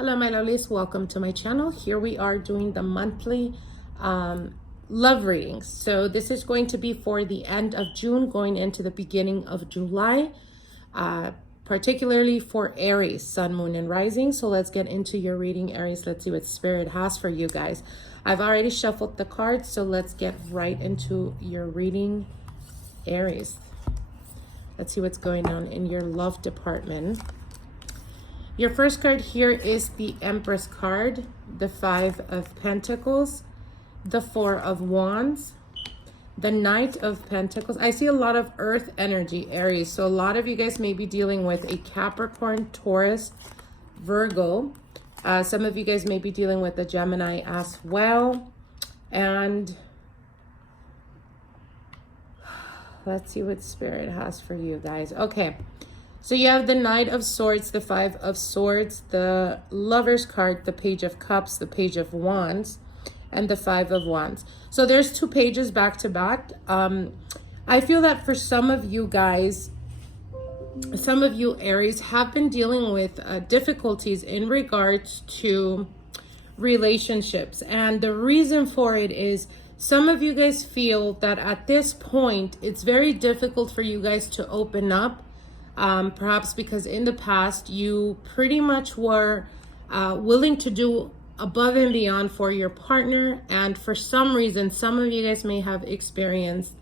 Hello my lovelies, welcome to my channel. Here we are doing the monthly love readings. So this is going to be for the end of June going into the beginning of July, particularly for Aries, Sun, Moon, and Rising. So let's get into your reading, Aries. Let's see what Spirit has for you guys. I've already shuffled the cards, so let's get right into your reading, Aries. Let's see what's going on in your love department. Your first card here is the Empress card, the Five of Pentacles, the Four of Wands, the Knight of Pentacles. I see a lot of earth energy, Aries. So a lot of you guys may be dealing with a Capricorn, Taurus, Virgo. Some of you guys may be dealing with a Gemini as well. And let's see what Spirit has for you guys. Okay. So you have the Knight of Swords, the Five of Swords, the Lover's card, the Page of Cups, the Page of Wands, and the Five of Wands. So there's two pages back to back. I feel that for some of you guys, some of you Aries have been dealing with difficulties in regards to relationships. And the reason for it is some of you guys feel that at this point, it's very difficult for you guys to open up. Perhaps because in the past you pretty much were willing to do above and beyond for your partner, and for some reason some of you guys may have experienced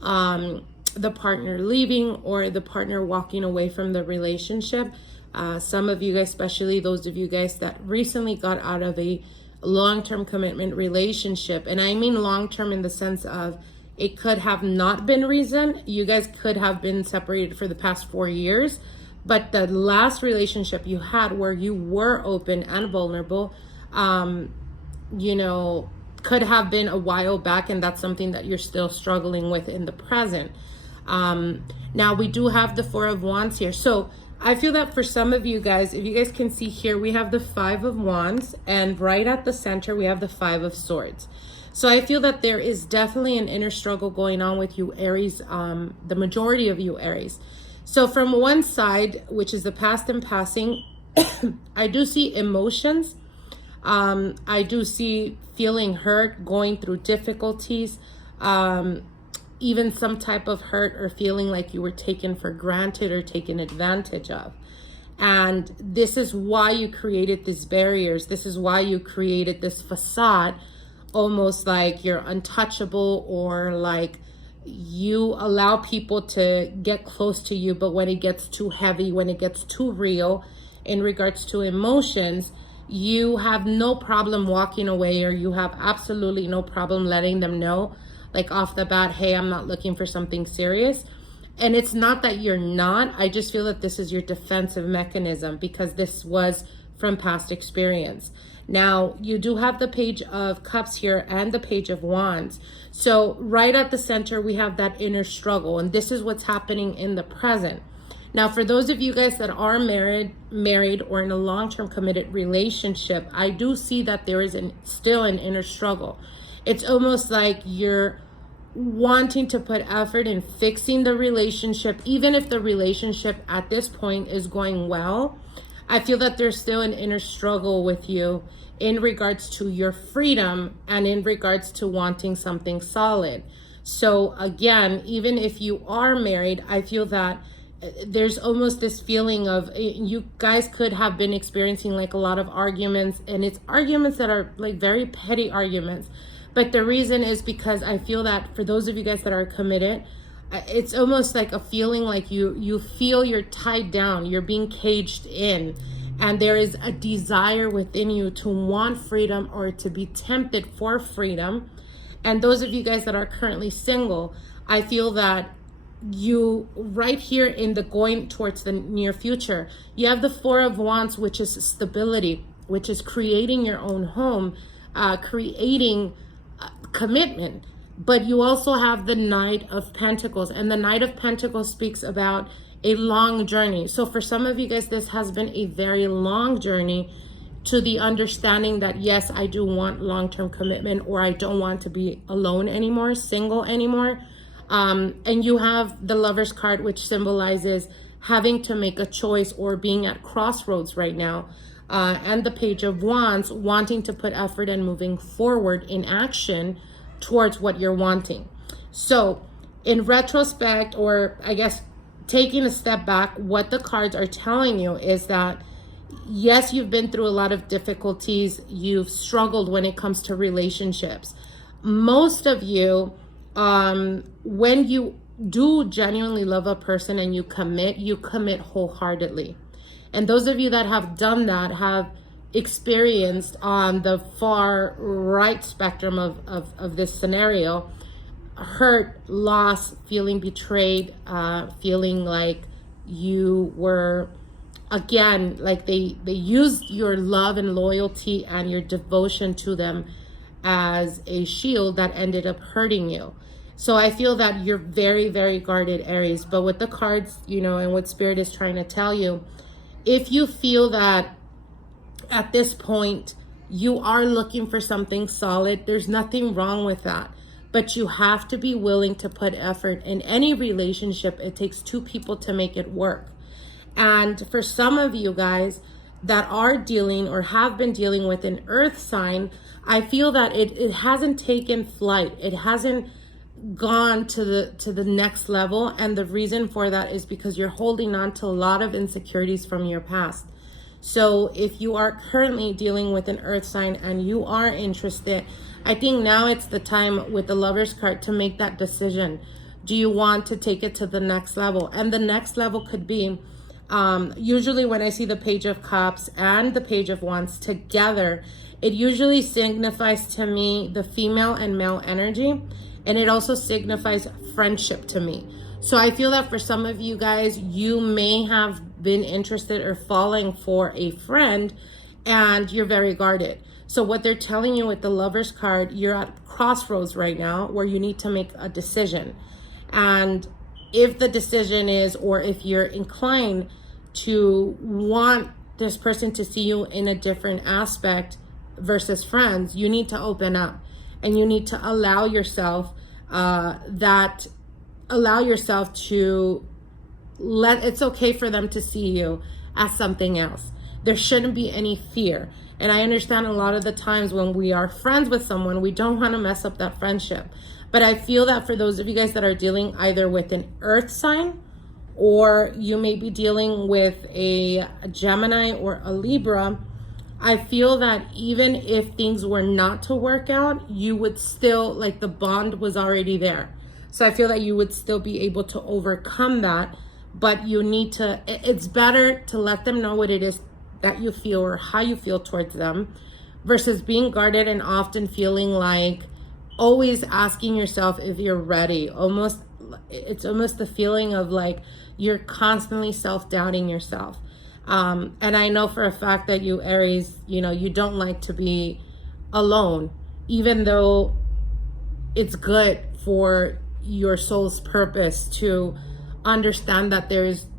the partner leaving or the partner walking away from the relationship. Some of you guys, especially those of you guys that recently got out of a long-term commitment relationship, and I mean long-term in the sense of it could have not been reason. You guys could have been separated for the past 4 years, but the last relationship you had where you were open and vulnerable, you know, could have been a while back, and that's something that you're still struggling with in the present. Now we do have the Four of Wands here. So I feel that for some of you guys, if you guys can see here, we have the Five of Wands, and right at the center, we have the Five of Swords. So I feel that there is definitely an inner struggle going on with you, Aries, the majority of you, Aries. So from one side, which is the past and passing, I do see emotions. I do see feeling hurt, going through difficulties, even some type of hurt or feeling like you were taken for granted or taken advantage of. And this is why you created these barriers. This is why you created this facade, almost like you're untouchable, or like you allow people to get close to you, but when it gets too heavy, when it gets too real in regards to emotions, you have no problem walking away, or you have absolutely no problem letting them know, like off the bat, hey, I'm not looking for something serious. And it's not that you're not, I just feel that this is your defensive mechanism because this was from past experience. Now, you do have the Page of Cups here and the Page of Wands. So right at the center, we have that inner struggle, and this is what's happening in the present. Now, for those of you guys that are married or in a long-term committed relationship, I do see that there is still an inner struggle. It's almost like you're wanting to put effort in fixing the relationship, even if the relationship at this point is going well. I feel that there's still an inner struggle with you in regards to your freedom and in regards to wanting something solid. So again, even if you are married, I feel that there's almost this feeling of you guys could have been experiencing like a lot of arguments, and it's arguments that are like very petty arguments. But the reason is because I feel that for those of you guys that are committed, it's almost like a feeling like you feel you're tied down, you're being caged in, and there is a desire within you to want freedom or to be tempted for freedom. And those of you guys that are currently single, I feel that you right here in the going towards the near future, you have the Four of Wands, which is stability, which is creating your own home, creating commitment. But you also have the Knight of Pentacles, and the Knight of Pentacles speaks about a long journey. So for some of you guys, this has been a very long journey to the understanding that, yes, I do want long-term commitment, or I don't want to be alone anymore, single anymore. And you have the Lover's card, which symbolizes having to make a choice or being at crossroads right now. and the Page of Wands, wanting to put effort and moving forward in action towards what you're wanting. So in retrospect, or I guess taking a step back, what the cards are telling you is that yes, you've been through a lot of difficulties. You've struggled when it comes to relationships. Most of you, when you do genuinely love a person and you commit wholeheartedly. And those of you that have done that have experienced on the far right spectrum of this scenario, hurt, loss, feeling betrayed, feeling like you were, again, like they used your love and loyalty and your devotion to them as a shield that ended up hurting you. So I feel that you're very, very guarded, Aries. But with the cards, you know, and what Spirit is trying to tell you, if you feel that at this point you are looking for something solid, there's nothing wrong with that. But you have to be willing to put effort. In any relationship, it takes two people to make it work. And for some of you guys that are dealing or have been dealing with an earth sign, I feel that it hasn't taken flight. It hasn't gone to the next level. And the reason for that is because you're holding on to a lot of insecurities from your past. So if you are currently dealing with an earth sign and you are interested, I think now it's the time with the Lover's card to make that decision. Do you want to take it to the next level? And the next level could be, usually when I see the Page of Cups and the Page of Wands together, it usually signifies to me the female and male energy. And it also signifies friendship to me. So I feel that for some of you guys, you may have been interested or falling for a friend and you're very guarded. So what they're telling you with the Lover's card, you're at crossroads right now where you need to make a decision. And if the decision is, or if you're inclined to want this person to see you in a different aspect versus friends, you need to open up and you need to allow yourself to let, it's okay for them to see you as something else. There shouldn't be any fear. And I understand a lot of the times when we are friends with someone, we don't want to mess up that friendship. But I feel that for those of you guys that are dealing either with an earth sign, or you may be dealing with a Gemini or a Libra, I feel that even if things were not to work out, you would still, like, the bond was already there. So I feel that you would still be able to overcome that, but you need to, it's better to let them know what it is that you feel or how you feel towards them versus being guarded and often feeling like always asking yourself if you're ready. It's almost the feeling of like you're constantly self-doubting yourself. And I know for a fact that you, Aries, you know, you don't like to be alone, even though it's good for your soul's purpose to understand that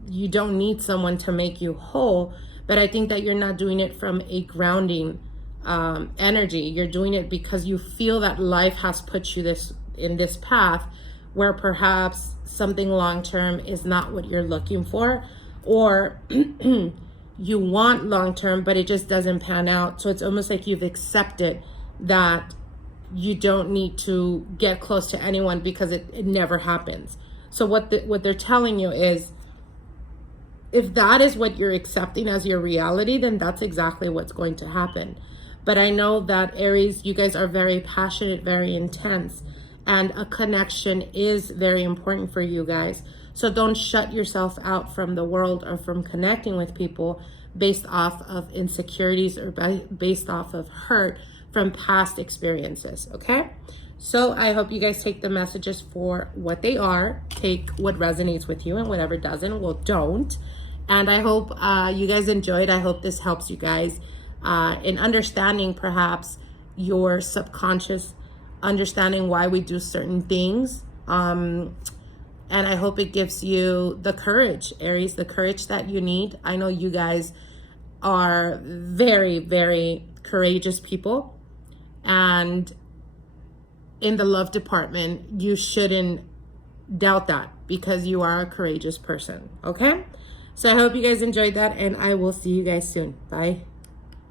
you don't need someone to make you whole. But I think that you're not doing it from a grounding energy. You're doing it because you feel that life has put you in this path where perhaps something long-term is not what you're looking for, or you want long-term, but it just doesn't pan out. So it's almost like you've accepted that you don't need to get close to anyone because it never happens. So what they're telling you is, if that is what you're accepting as your reality, then that's exactly what's going to happen. But I know that Aries, you guys are very passionate, very intense, and a connection is very important for you guys. So don't shut yourself out from the world or from connecting with people based off of insecurities or based off of hurt from past experiences, okay? So I hope you guys take the messages for what they are. Take what resonates with you, and whatever doesn't, well, don't. And I hope you guys enjoyed. I hope this helps you guys in understanding perhaps your subconscious, understanding why we do certain things. And I hope it gives you the courage, Aries, the courage that you need. I know you guys are very, very courageous people. And in the love department, you shouldn't doubt that because you are a courageous person, okay? So I hope you guys enjoyed that, and I will see you guys soon. Bye.